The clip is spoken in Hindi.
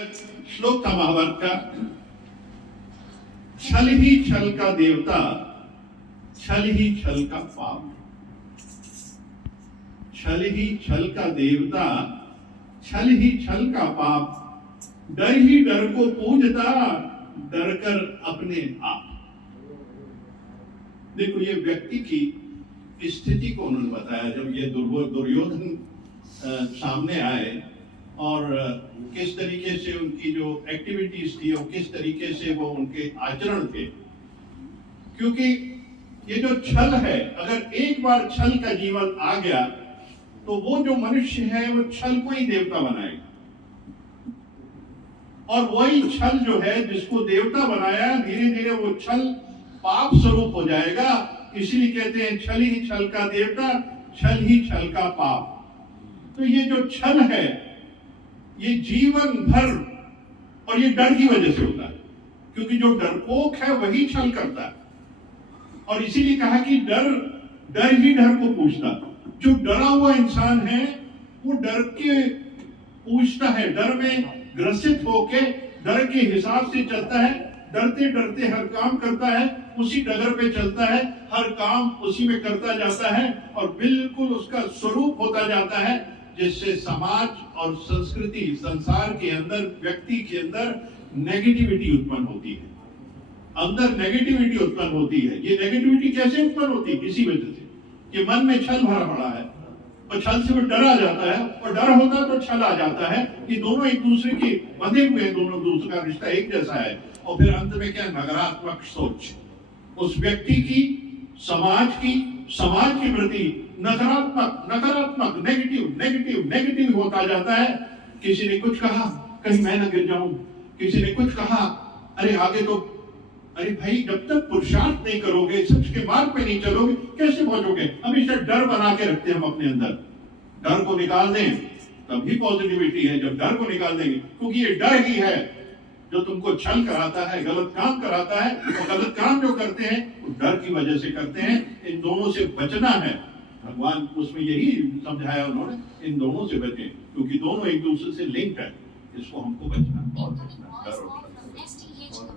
श्लोक था महाभारत का, छल ही छल का देवता, छल ही छल का पाप। छल ही छल का देवता, छल ही छल का पाप। डर ही डर को पूजता, डर कर अपने आप। देखो, ये व्यक्ति की स्थिति को उन्होंने बताया जब ये दुर्योधन सामने आए और किस तरीके से उनकी जो एक्टिविटीज थी और किस तरीके से वो उनके आचरण थे। क्योंकि ये जो छल है, अगर एक बार छल का जीवन आ गया तो वो जो मनुष्य है वो छल को ही देवता बनाएगा। और वही छल जो है जिसको देवता बनाया, धीरे धीरे वो छल पाप स्वरूप हो जाएगा। इसीलिए कहते हैं छल ही छल का देवता, छल ही छल का पाप। तो ये जो छल है ये जीवन भर, और ये डर की वजह से होता है, क्योंकि जो डरपोक है वही छल करता है। और इसीलिए कहा कि डर ही डर को पूछता। जो डरा हुआ इंसान है वो डर के पूछता है, डर में ग्रसित होके डर के हिसाब से चलता है, डरते डरते हर काम करता है, उसी डगर पे चलता है, हर काम उसी में करता जाता है और बिल्कुल उसका स्वरूप होता जाता है, जिससे समाज और संस्कृति, संसार के अंदर, व्यक्ति के अंदर नेगेटिविटी उत्पन्न होती है। अंदर नेगेटिविटी उत्पन्न होती है। ये नेगेटिविटी कैसे उत्पन्न होती है? इसी वजह से कि मन में छल भरा पड़ा है और छल से वो डर आ जाता है, और डर होता तो छल आ जाता है कि दोनों एक दूसरे के बंधे हुए हैं, दोनों दूसरे का रिश्ता एक जैसा है। और फिर अंत में क्या? नकारात्मक सोच उस व्यक्ति की, समाज के प्रति नकारात्मक नेगेटिव होता जाता है। किसी ने कुछ कहा, कहीं मैं न गिर जाऊं। किसी ने कुछ कहा, अरे आगे तो, अरे भाई, जब तक पुरुषार्थ नहीं करोगे, सच के मार्ग पे नहीं चलोगे, कैसे पहुंचोगे? हमेशा डर बना के रखते हैं हम अपने अंदर। डर को निकाल दें तभी पॉजिटिविटी है, जब डर को निकाल देंगे। क्योंकि ये डर ही है जो तुमको छल कराता है, गलत काम कराता है। और गलत काम जो करते हैं वो डर की वजह से करते हैं। इन दोनों से बचना है। भगवान उसमें यही समझाया उन्होंने, इन दोनों से बचें, क्योंकि दोनों एक दूसरे से लिंक है। इसको हमको बचना, और बचना, डर और